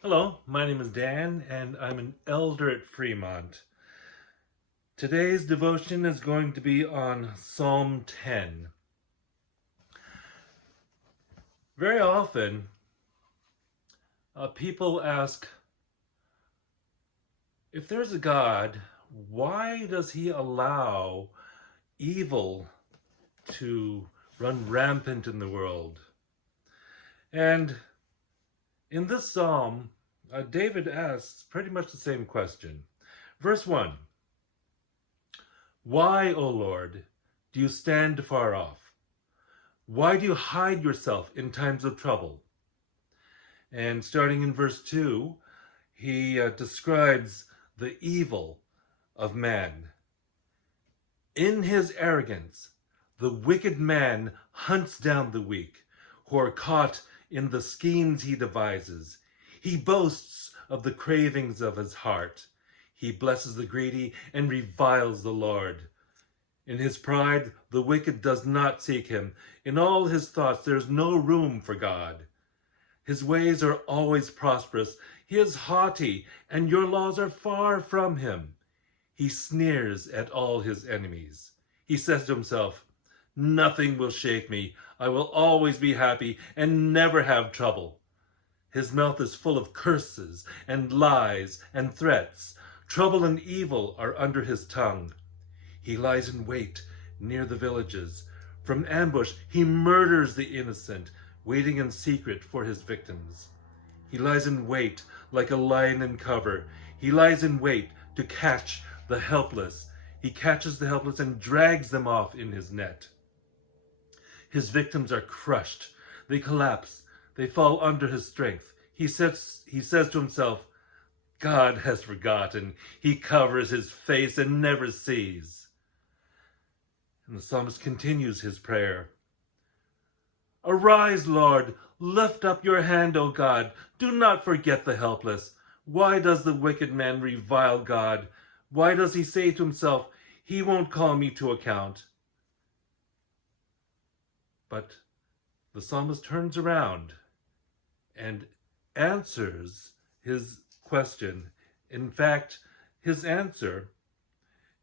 Hello, my name is Dan, and I'm an elder at Fremont. Today's devotion is going to be on Psalm 10. Very often, people ask, if there's a God, why does he allow evil to run rampant in the world? And in this psalm, David asks pretty much the same question. Verse 1, "Why, O Lord, do you stand far off? Why do you hide yourself in times of trouble?" And starting in verse 2, he describes the evil of man. "In his arrogance, the wicked man hunts down the weak, who are caught in the schemes he devises. He boasts of the cravings of his heart. He blesses the greedy and reviles the Lord. In his pride, the wicked does not seek him. In all his thoughts, there is no room for God. His ways are always prosperous. He is haughty, and your laws are far from him. He sneers at all his enemies. He says to himself, 'Nothing will shake me. I will always be happy and never have trouble.' His mouth is full of curses and lies and threats. Trouble and evil are under his tongue. He lies in wait near the villages. From ambush, he murders the innocent, waiting in secret for his victims. He lies in wait like a lion in cover. He lies in wait to catch the helpless. He catches the helpless and drags them off in his net. His victims are crushed. They collapse. They fall under his strength. He says to himself, 'God has forgotten.' He covers his face and never sees." And the psalmist continues his prayer. "Arise, Lord, lift up your hand, O God. Do not forget the helpless. Why does the wicked man revile God? Why does he say to himself, 'He won't call me to account'?" But the psalmist turns around and answers his question. In fact, his answer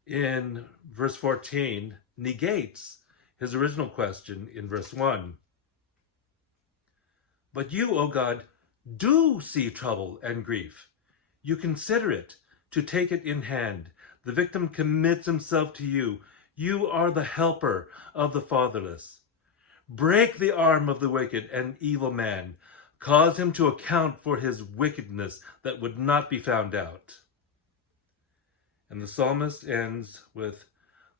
in verse 14 negates his original question in verse 1. "But you, O God, do see trouble and grief. You consider it to take it in hand. The victim commits himself to you. You are the helper of the fatherless. Break the arm of the wicked and evil man. Cause him to account for his wickedness that would not be found out." And the psalmist ends with,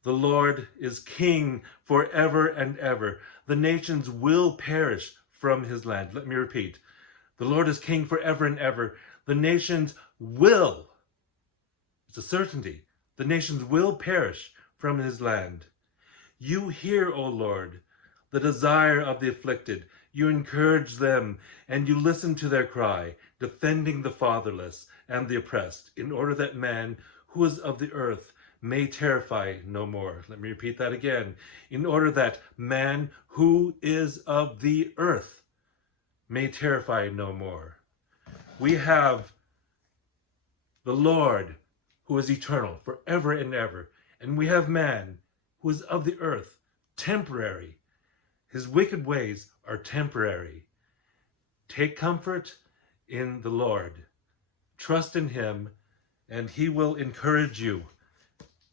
"The Lord is king forever and ever. The nations will perish from his land." Let me repeat. The Lord is king forever and ever. The nations will, it's a certainty, the nations will perish from his land. You hear, O Lord, the desire of the afflicted. You encourage them, and you listen to their cry, defending the fatherless and the oppressed, in order that man who is of the earth may terrify no more. Let me repeat that again. In order that man who is of the earth may terrify no more. We have the Lord who is eternal forever and ever, and we have man who is of the earth, temporary. His wicked ways are temporary. Take comfort in the Lord. Trust in him, and he will encourage you.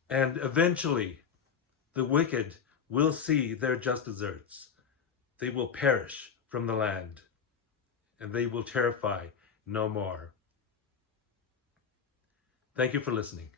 And eventually, the wicked will see their just deserts. They will perish from the land, and they will terrify no more. Thank you for listening.